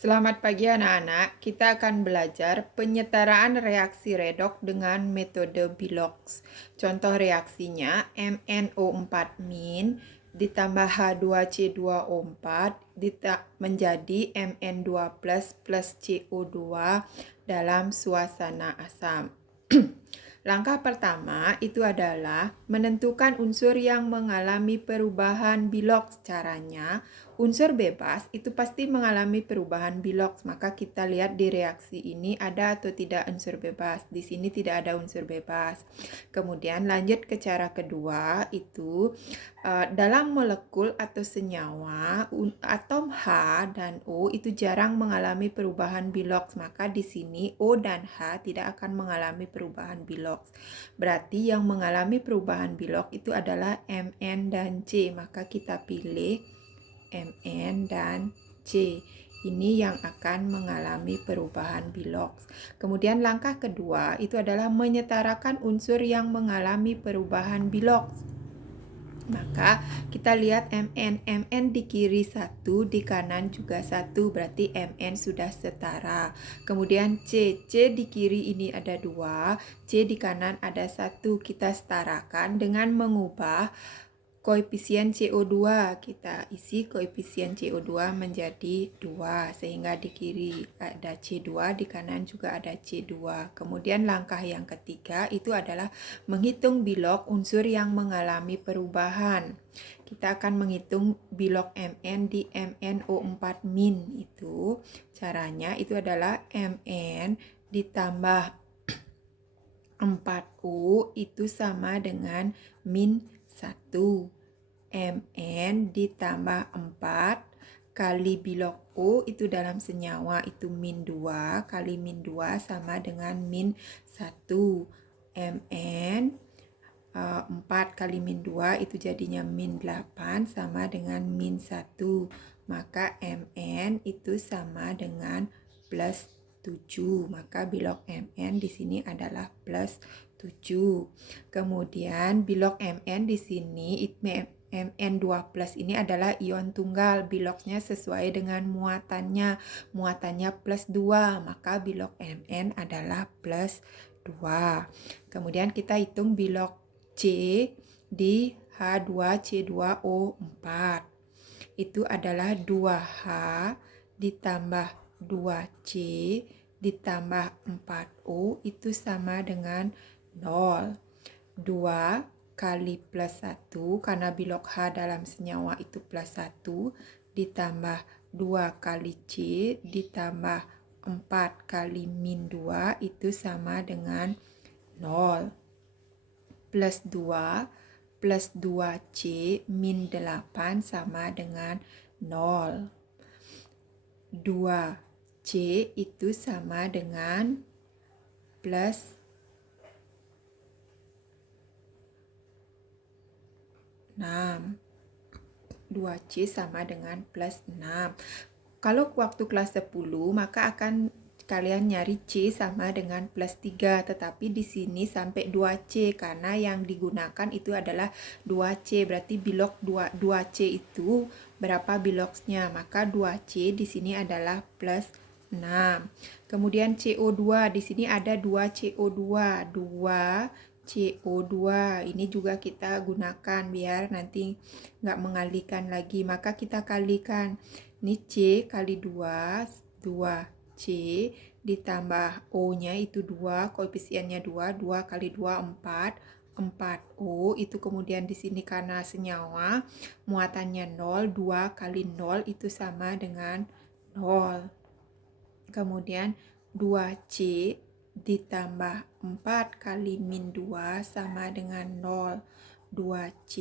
Selamat pagi anak-anak, kita akan belajar penyetaraan reaksi redoks dengan metode Bilox. Contoh reaksinya MnO4- ditambah H2C2O4 menjadi Mn2 plus CO2 dalam suasana asam. Langkah pertama itu adalah menentukan unsur yang mengalami perubahan Bilox. Caranya, unsur bebas itu pasti mengalami perubahan Bilox. Maka kita lihat di reaksi ini ada atau tidak unsur bebas. Di sini tidak ada unsur bebas. Kemudian lanjut ke cara kedua, itu dalam molekul atau senyawa, atom H dan O itu jarang mengalami perubahan Bilox. Maka di sini O dan H tidak akan mengalami perubahan Bilox. Berarti yang mengalami perubahan Bilox itu adalah Mn dan C. Maka kita pilih Mn dan C. Ini yang akan mengalami perubahan Bilox. Kemudian langkah kedua itu adalah menyetarakan unsur yang mengalami perubahan Bilox. Maka kita lihat Mn di kiri 1, di kanan juga 1, berarti Mn sudah setara. Kemudian C di kiri ini ada 2, C di kanan ada 1, kita setarakan dengan mengubah koefisien CO2. Kita isi koefisien CO2 menjadi 2, sehingga di kiri ada C2, di kanan juga ada C2. Kemudian langkah yang ketiga itu adalah menghitung Bilox unsur yang mengalami perubahan. Kita akan menghitung Bilox Mn di MnO4- itu. Caranya itu adalah Mn ditambah 4U itu sama dengan min 1. Mn ditambah 4 kali Bilox O itu dalam senyawa itu min 2 kali min 2 sama dengan min 1. Mn 4 kali min 2 itu jadinya min 8 sama dengan min 1. Maka Mn itu sama dengan plus 7. Maka Bilox Mn di sini adalah plus 7. Kemudian Bilox Mn di sini Mn2 plus ini adalah ion tunggal. Biloxnya sesuai dengan muatannya. Muatannya plus 2. Maka Bilox Mn adalah plus 2. Kemudian kita hitung Bilox C di H2C2O4. Itu adalah 2H ditambah 2C ditambah 4O itu sama dengan 0. 2 kali plus 1, karena Bilox H dalam senyawa itu plus 1, ditambah 2 kali C ditambah 4 kali min 2 itu sama dengan 0. Plus 2 plus 2C min 8 sama dengan 0. 2C itu sama dengan plus 6. 2C sama dengan plus 6. Kalau waktu kelas 10 maka akan kalian nyari C sama dengan plus 3, tetapi di sini sampai 2C karena yang digunakan itu adalah 2C, berarti Bilox 2C itu berapa Biloxnya? Maka 2C di sini adalah plus 6. Kemudian CO2 di sini ada 2 CO2, 2 CO2 ini juga kita gunakan biar nanti nggak mengalihkan lagi. Maka kita kalikan. Ini C kali 2, 2C ditambah O-nya itu 2, koefisiennya 2, 2 kali 2, 4, 4O itu kemudian di sini karena senyawa muatannya 0, 2 kali 0 itu sama dengan 0. Kemudian 2C ditambah 4 kali min 2 sama dengan 0. 2C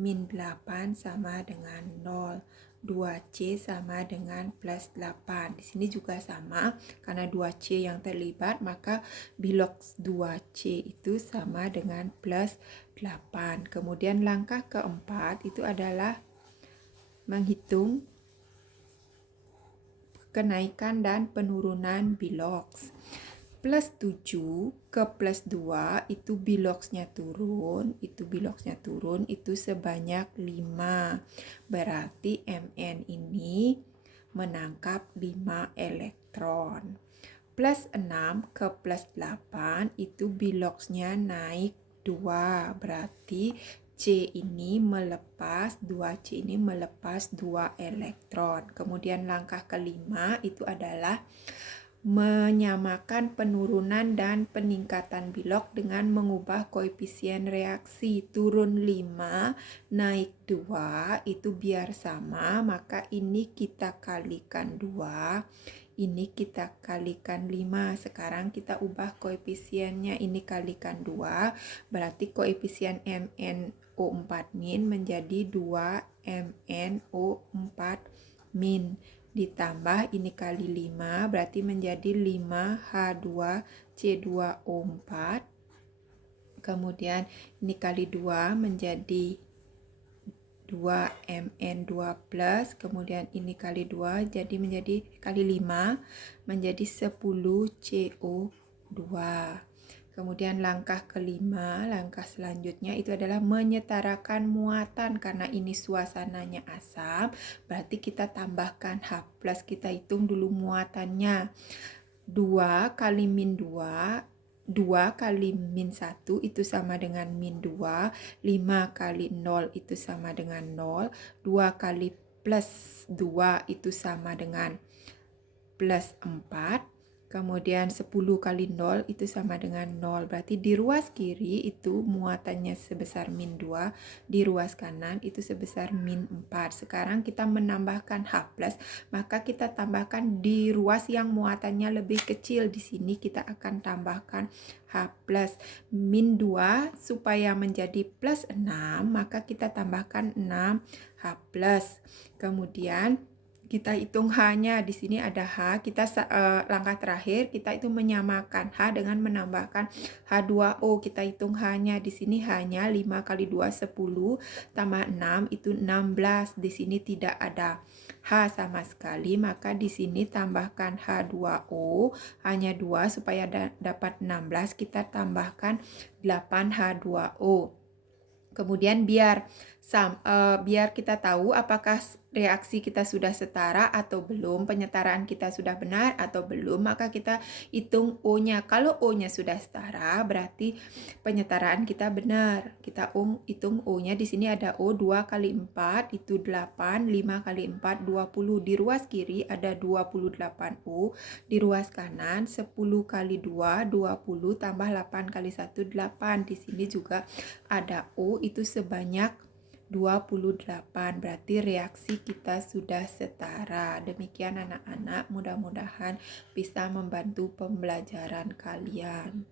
min 8 sama dengan 0. 2C sama dengan plus 8. Di sini juga sama, karena 2C yang terlibat, maka Bilox 2C itu sama dengan plus 8. Kemudian langkah keempat itu adalah menghitung kenaikan dan penurunan Bilox. Plus 7 ke plus 2 itu Biloxnya turun, itu sebanyak 5. Berarti Mn ini menangkap 5 elektron. Plus 6 ke plus 8 itu biloxnya naik 2. Berarti C ini melepas 2C ini melepas 2 elektron. Kemudian langkah kelima itu adalah menyamakan penurunan dan peningkatan bilok dengan mengubah koefisien reaksi. Turun 5, naik 2, itu biar sama, maka ini kita kalikan 2, ini kita kalikan 5. Sekarang kita ubah koefisiennya, ini kalikan 2, berarti koefisien MnO4- menjadi 2 MnO4- ditambah ini kali 5 berarti menjadi 5H2C2O4. Kemudian ini kali 2 menjadi 2Mn2+, kemudian ini kali 2 jadi menjadi kali 5 menjadi 10CO2. Kemudian langkah kelima, langkah selanjutnya itu adalah menyetarakan muatan. Karena ini suasananya asam, berarti kita tambahkan H+, kita hitung dulu muatannya. 2 kali min 2, 2 kali min 1 itu sama dengan min 2, 5 kali 0 itu sama dengan 0, 2 kali plus 2 itu sama dengan plus 4, kemudian 10 kali 0 itu sama dengan 0. Berarti di ruas kiri itu muatannya sebesar min 2, di ruas kanan itu sebesar min 4. Sekarang kita menambahkan H+, maka kita tambahkan di ruas yang muatannya lebih kecil. Di sini kita akan tambahkan H+. Min 2 supaya menjadi plus 6, maka kita tambahkan 6H+. Kemudian kita hitung H-nya, di sini ada H, kita langkah terakhir kita itu menyamakan H dengan menambahkan H2O, kita hitung H-nya, di sini H-nya 5 kali 2 10 tambah 6 itu 16, di sini tidak ada H sama sekali, maka di sini tambahkan H2O, hanya 2 supaya dapat 16, kita tambahkan 8H2O. Kemudian biar kita tahu apakah reaksi kita sudah setara atau belum, penyetaraan kita sudah benar atau belum, maka kita hitung O-nya. Kalau O-nya sudah setara, berarti penyetaraan kita benar. Kita hitung O-nya, di sini ada O 2 kali 4 itu 8, 5 kali 4 20. Di ruas kiri ada 28 O, di ruas kanan 10 kali 2 20 tambah 8 kali 1 8. Di sini juga ada O itu sebanyak 28, berarti reaksi kita sudah setara. Demikian anak-anak, mudah-mudahan bisa membantu pembelajaran kalian.